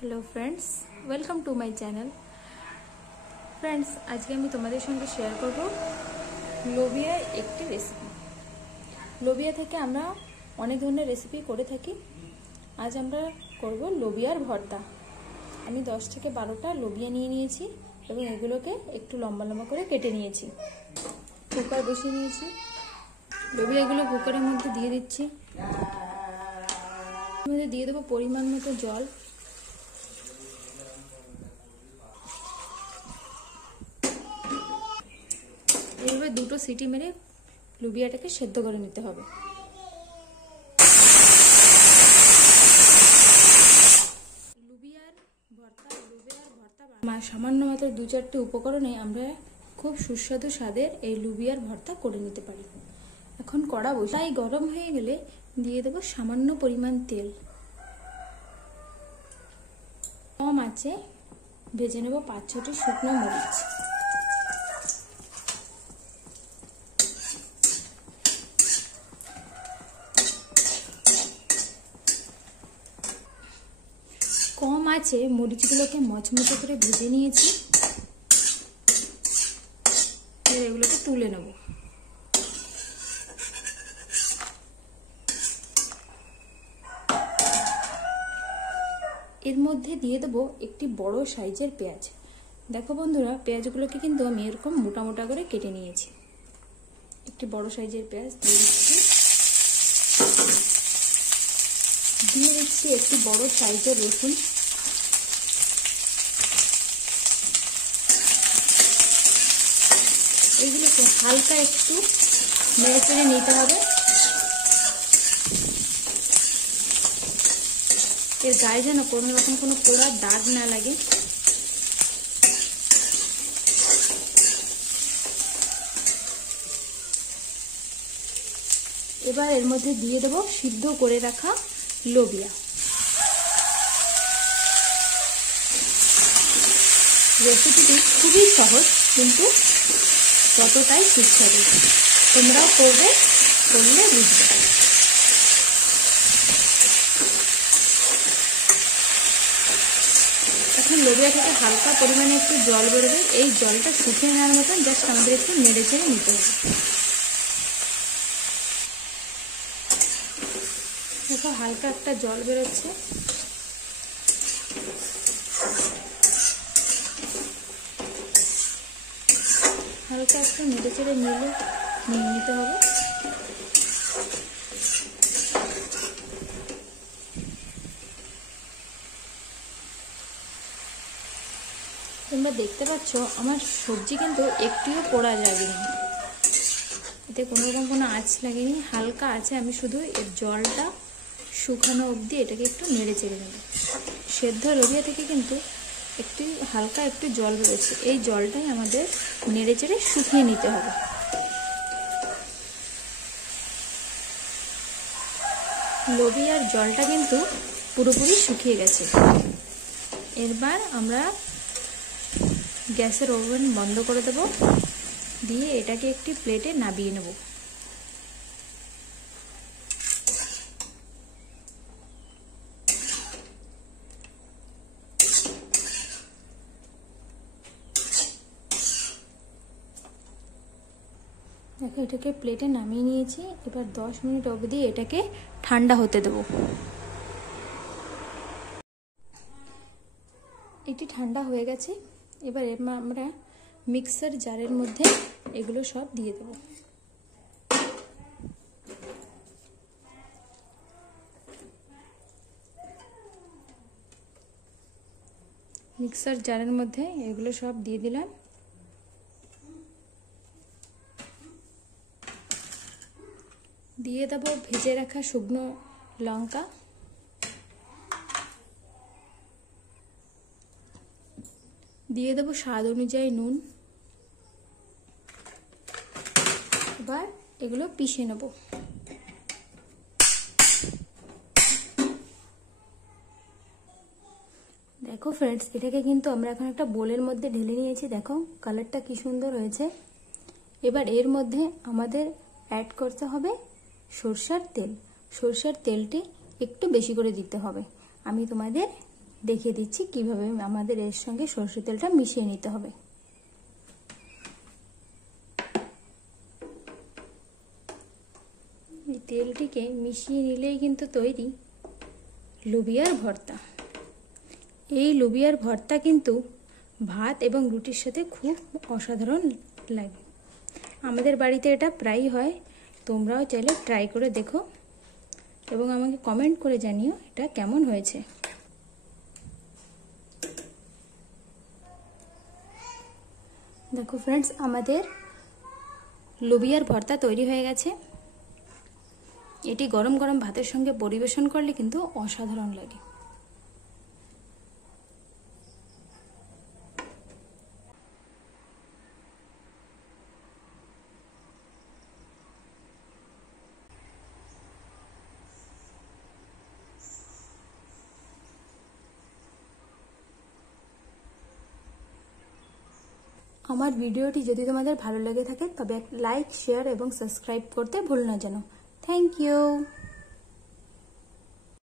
Hello friends, welcome to my channel. Friends, आज के আমি তোমাদের সঙ্গে শেয়ার করব লোবিয়ার একটি রেসিপি। লোবিয়া থেকে আমরা অনেক ধরনের রেসিপি করে থাকি। আজ আমরা করব লোবিয়ার ভর্তা। আমি 10 থেকে 12টা লোবিয়া নিয়ে নিয়েছি এবং এগুলোকে একটু লম্বা লম্বা করে কেটে নিয়েছি। কুকার বসিয়ে নিয়েছি। লোবিয়াগুলো কুকারের মধ্যে দিয়ে দিচ্ছি। এর মধ্যে দিয়ে দেবো পরিমাণ মতো জল। এইভাবে দুটো সিটি মেরে লোবিয়াটাকে সেদ্ধ করে নিতে হবে। লোবিয়ার ভর্তা সামান্য মাত্র 2-4টে উপকরণে আমরা খুব সুস্বাদু স্বাদের এই লোবিয়ার ভর্তা করে নিতে পারি। এখন কড়া বসাই গরম হয়ে গেলে দিয়ে দেব সামান্য পরিমাণ তেল। কম আঁচে ভেজে নেব 5-6টি শুকনো মরিচ। কম আছে মরিচগুলোকে মচমচে করে ভেজে নিয়েছি। এগুলোকে তুলে নেব। এর মধ্যে দিয়ে দেবো একটি বড় সাইজের পেঁয়াজ। দেখো বন্ধুরা, পেঁয়াজগুলোকে কিন্তু আমি এরকম মোটা মোটা করে কেটে নিয়েছি। একটি বড় সাইজের পেঁয়াজ দিয়ে দিচ্ছি। দিয়ে দিচ্ছি একটি বড় সাইজের রসুন। এগুলোকে হালকা একটু নেড়ে চেড়ে নিতে হবে। এর গায়ে যেন কোনো রকম কোনো পোড়ার দাগ না লাগে। এবার এর মধ্যে দিয়ে দেবো সিদ্ধ করে রাখা লোবিয়া। রেসিপিটি খুবই সহজ, কিন্তু ততটাই সুস্বাদু। তোমরাও করলে বুঝবে। এখন লোবিয়া থেকে হালকা পরিমাণে একটু জল বেরোবে। এই জলটা শুকিয়ে নেওয়ার মতন জাস্ট আমাদের একটু নেড়ে চেড়ে নিতে হবে। দেখো, হালকা একটা জল বেরোচ্ছে। হালকা একটু নেড়ে চেড়ে নিয়ে নিতে হবে। তোমরা দেখতে পাচ্ছ আমার সবজি কিন্তু একটুও পোড়া যায়নি। এতে কোনো রকম কোনো আঁচ লাগেনি। হালকা আছে, আমি শুধু এর জলটা শুকানো অবধি এটাকে একটু নেড়ে চেড়ে নেব। সেদ্ধ লোবিয়া থেকে কিন্তু একটু হালকা একটু জল বেরোচ্ছে। এই জলটাই আমাদের নেড়ে চেড়ে শুকিয়ে নিতে হবে। লোবিয়ার জলটা কিন্তু পুরোপুরি শুকিয়ে গেছে। এবার আমরা গ্যাসের ওভেন বন্ধ করে দেব। দিয়ে এটাকে একটি প্লেটে নামিয়ে নেব। দেখো, এটাকে প্লেটে নামিয়ে নিয়েছি। এবার 10 মিনিট অবধি এটাকে ঠান্ডা হতে দেব। এটি ঠান্ডা হয়ে গেছে। এবার আমরা মিক্সার জারের মধ্যে এগুলো সব দিয়ে দেব। মিক্সার জারের মধ্যে এগুলো সব দিয়ে দিলাম। দিয়ে দেব ভেজে রাখা শুকনো লঙ্কা। দিয়ে দেব স্বাদ অনুযায়ী নুন। এবার এগুলো পিষে নেব। দেখো ফ্রেন্ডস, এটাকে কিন্তু আমরা এখন একটা বোলের মধ্যে ঢেলে নিয়েছি। দেখো কালারটা কি সুন্দর হয়েছে। এবার এর মধ্যে আমাদের অ্যাড করতে হবে সরষের তেল। সরষের তেলটি একটু বেশি করে দিতে হবে। আমি তোমাদের দেখিয়ে দিচ্ছি কিভাবে আমাদের এর সঙ্গে সরষের তেলটা মিশিয়ে নিতে হবে। এই তেলটিকে মিশিয়ে নিলেই কিন্তু তৈরি লোবিয়ার ভর্তা। এই লোবিয়ার ভর্তা কিন্তু ভাত এবং রুটির সাথে খুব অসাধারণ লাগে। আমাদের বাড়িতে এটা প্রায়ই হয়, তোমরাও চাইলে ট্রাই করে দেখো এবং আমাকে কমেন্ট করে জানিও এটা কেমন হয়েছে। দেখো ফ্রেন্ডস, আমাদের লোবিয়ার ভর্তা তৈরি হয়ে গেছে। এটি গরম গরম ভাতের সঙ্গে পরিবেশন করলে কিন্তু অসাধারণ লাগে। আমার ভিডিওটি যদি তোমাদের ভালো লেগে থাকে তবে লাইক, শেয়ার এবং সাবস্ক্রাইব করতে ভুলো না যেন। Thank you.